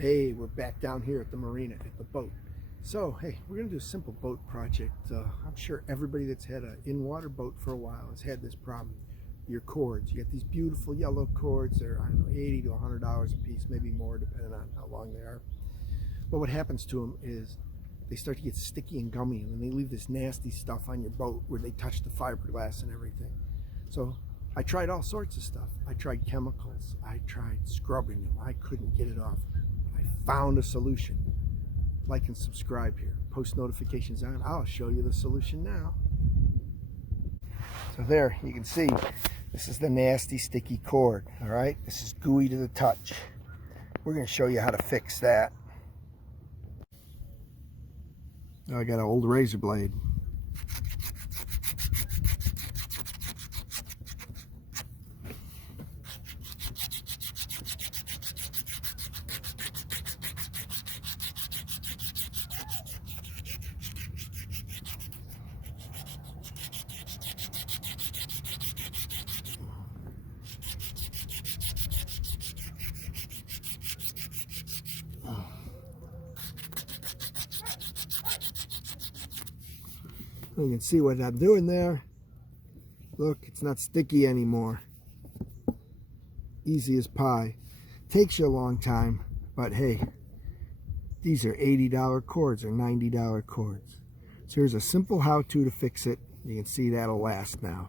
Hey, we're back down here at the marina at the boat. So, hey, we're going to do a simple boat project. I'm sure everybody that's had an in-water boat for a while has had this problem. Your cords, you got these beautiful yellow cords. They're, I don't know, $80 to $100 a piece, maybe more depending on how long they are. But what happens to them is they start to get sticky and gummy, and then they leave this nasty stuff on your boat where they touch the fiberglass and everything. So I tried all sorts of stuff. I tried chemicals. I tried scrubbing them. I couldn't get it off. I found a solution. Like and subscribe here. Post notifications on. I'll show you the solution now. So there, you can see, this is the nasty sticky cord. All right, this is gooey to the touch. We're going to show you how to fix that. I got an old razor blade. You can see what I'm doing there. Look, it's not sticky anymore. Easy as pie. Takes you a long time, but hey, these are $80 cords or $90 cords. So here's a simple how-to to fix it. You can see that'll last now.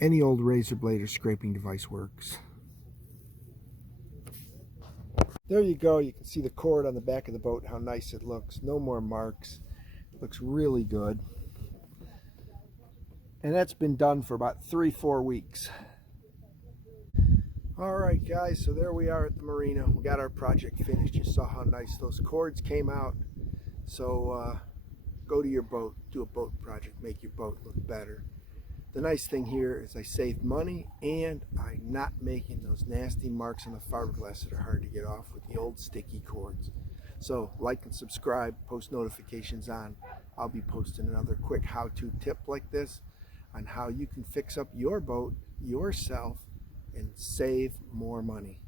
Any old razor blade or scraping device works. There you go. You can see the cord on the back of the boat, how nice it looks. No more marks. Looks really good. And that's been done for about 3-4 weeks. Alright guys, so there we are at the marina. We got our project finished. You saw how nice those cords came out. So go to your boat, do a boat project, make your boat look better. The nice thing here is I saved money and I'm not making those nasty marks on the fiberglass that are hard to get off with the old sticky cords. So like and subscribe, post notifications on. I'll be posting another quick how-to tip like this on how you can fix up your boat yourself and save more money.